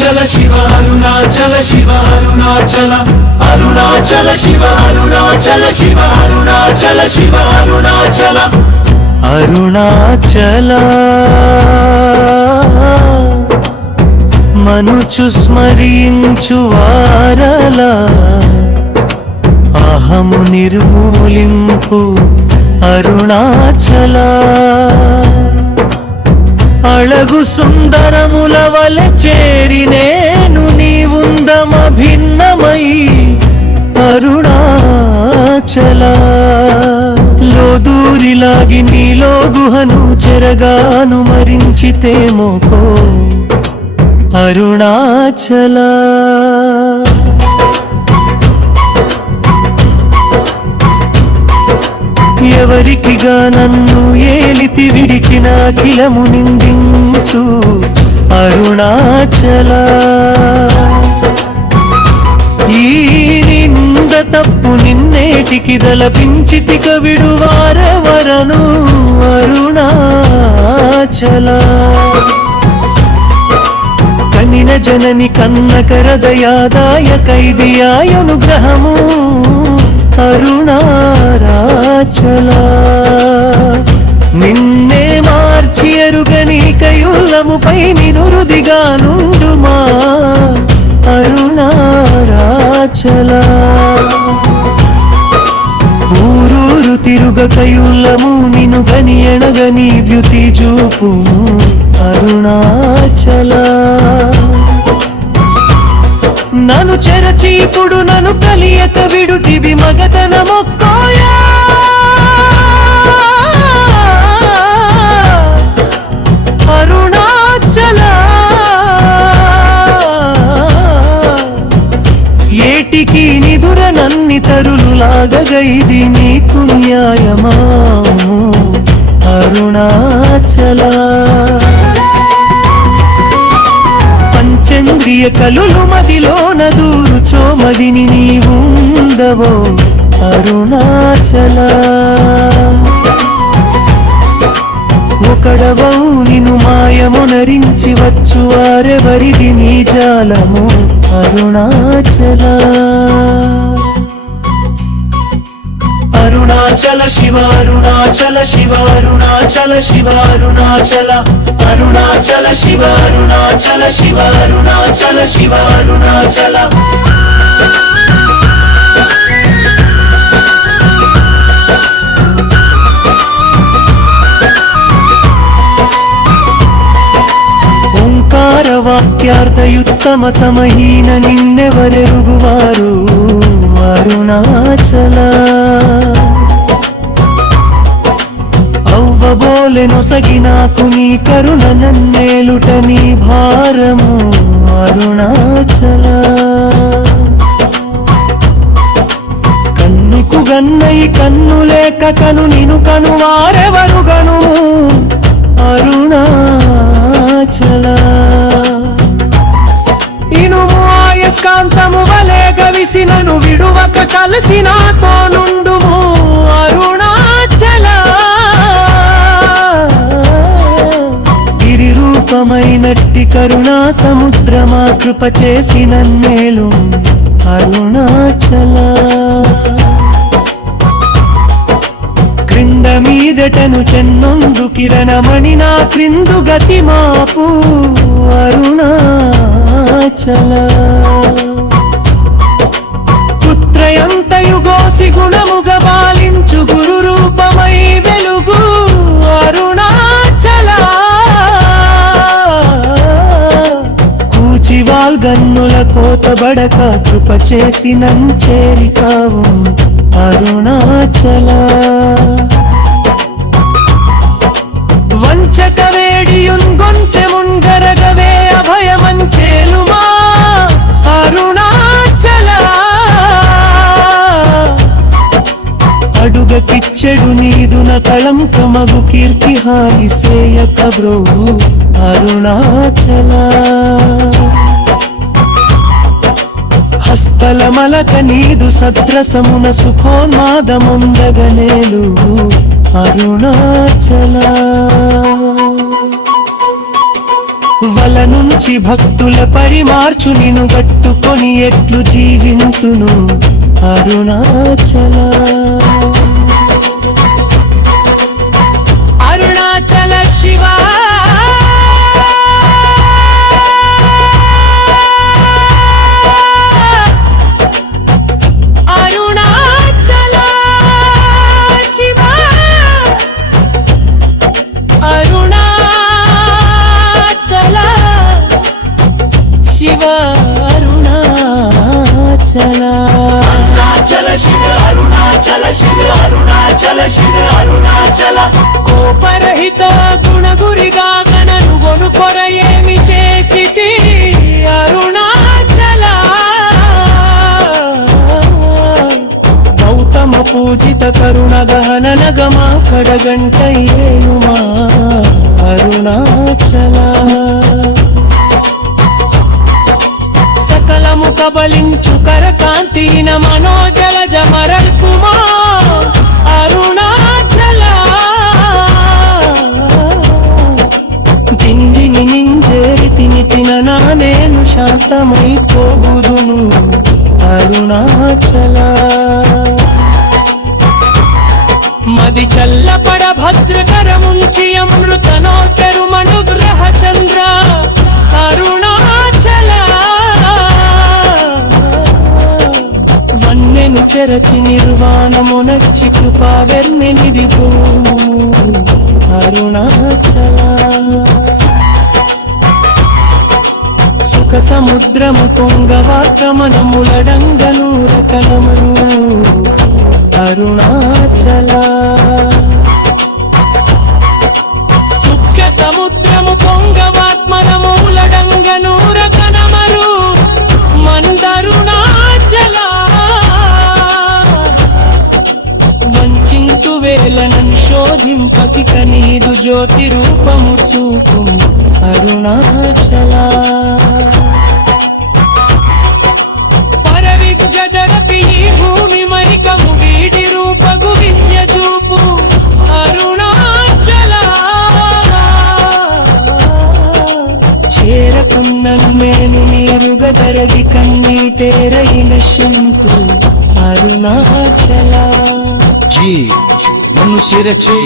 అరుణాచల శివ అరుణాచల శివ అరుణాచల అరుణాచల శివ అరుణాచల శివ అరుణాచల శివ అరుణాచల అరుణాచల మనుచు స్మరించు వారల అహము నిర్మూలింపు అరుణాచల అళగు సుందరముల వలె చేరి నేను నీవుందమ భిన్నమై అరుణాచల లోదూరిలాగి నీలో గుహను చెరగాను మరించితే మోకో అరుణాచల ఎవరికిగా నన్ను ఏలితి విడిచిన అఖిలము నిందించు అరుణాచల ఈ నింద తప్పు నిన్నేటికి దలపించితిక విడువారెవరను అరుణాచల కనిన జనని కన్నకరదయాదాయ కైదియాయనుగ్రహము అరుణాచల నిన్నే మార్చి ఎరుగని కయుల్లముపై నినురుదిగా నుండుమా అరుణాచల ఊరూరు తిరుగ కయుల్లము నిను గని ఎనగని ద్యుతి చూపు అరుణాచల నను చెరచీపుడు నను కలియక విడుటివి మగతన మొక్కోయా అరుణాచల ఏటికి నిదుర నన్ని తరులు లాగగైది నీకు న్యాయమా అరుణాచల పంచేంద్రియ కలులు మదిలోన దూరుచో మదిని నీవుందవో అరుణాచల ఒకడవౌ నిను మాయమునరించి వచ్చు వారెవరిది నీ జాలము అరుణాచల అరుణాచల శివ అరుణాచల శివ అరుణాచల శివ అరుణాచల అరుణాచల శివ అరుణాచల శివ అరుణాచల శివ అరుణాచల ఓంకార వాక్యార్థయుత్తమ సమహీన నిన్నెవరెరుగువారు అరుణాచల అవ్వబోలె నొసగి నాకు నీ కరుణ నన్నేలుట నీ భారము అరుణాచల కన్నుకు గన్నయి కన్ను లేక కను నిను కను వారెవరుగను అరుణాచల ఇనుము ఆయస్కాంతము వలె గవిసినను విడువక కలిసి నాతో నుండుము అరుణాచల గిరి రూపమైనట్టి కరుణా సముద్రమా కృప చేసి నన్నేలు అరుణాచల క్రింద మీదటను చెన్నొందు కిరణమణి నా క్రిందు గతి మాపు అరుణాచల పుత్రయంతయు గోసి గుణముగ బాలించు గురు రూపమై వెలుగు అరుణాచల కూచివాల్గన్నుల కోతబడక కృప చేసి నంచేరికావు అరుణాచల వంచక వేడియున్ గొంచెముంగరగవే అభయమంచేలుమా అరుణాచల అడుగ కిచ్చెడు నీదున కళంకమగు కీర్తి హాయిసేయక బ్రో అరుణాచల హస్తలమలక నీదు సద్రసమున సుఖోన్మాదముందగనేలు అరుణాచల లోపల నుంచి భక్తుల పరిమార్చు నిన్ను గట్టుకొని ఎట్లు జీవింతును అరుణాచల అరుణాచల శివ అరుణాచల శివ అరుణాచల శివ అరుణాచల అరుణాచల శివ అరుణాచల శివ అరుణాచల శివ అరుణాచల కోపరహిత గుణగురిగా గణను గొను కొర ఏమి చేసితి అరుణాచల గౌతమ పూజిత కరుణ గహన నగమా కడగంటయ్యేనుమా అరుణాచల సకలము కబలించు కరకాంతిన మనోజల జమరల్పుమా అరుణాచల దిండిని నింజేరి తిని తిననా నేను శాంతమైపోగుదును అరుణాచల మది చల్లపడ భద్రకరముంచి అమృతనోటరు మనుగ్రహ చంద్ర అరుణాచల వన్నెను చెరచి నిర్వాణమునచ్చి కృపా వెర్ణెనిది భూము అరుణాచల సుఖ సముద్రము పొంగవాక్రమణములడంగను రకనమను అరుణాచల సుఖ సముద్రము పొంగవాత్మనమూలడంగనూర కనమరు మందరుణాచల వంచింతు వేలనన్ శోధింపతి కనీదు జ్యోతి రూపము చూపు అరుణాచల పరవిజ్జగరపి ఈ భూమి మైకము వీడి రూపగు విద్య చూపు అరుణాచల చేరకున్నను మేను నీరుగా దరగి కన్నీటేరైన శంతు అరుణాచల జీ నన్ను శిరచి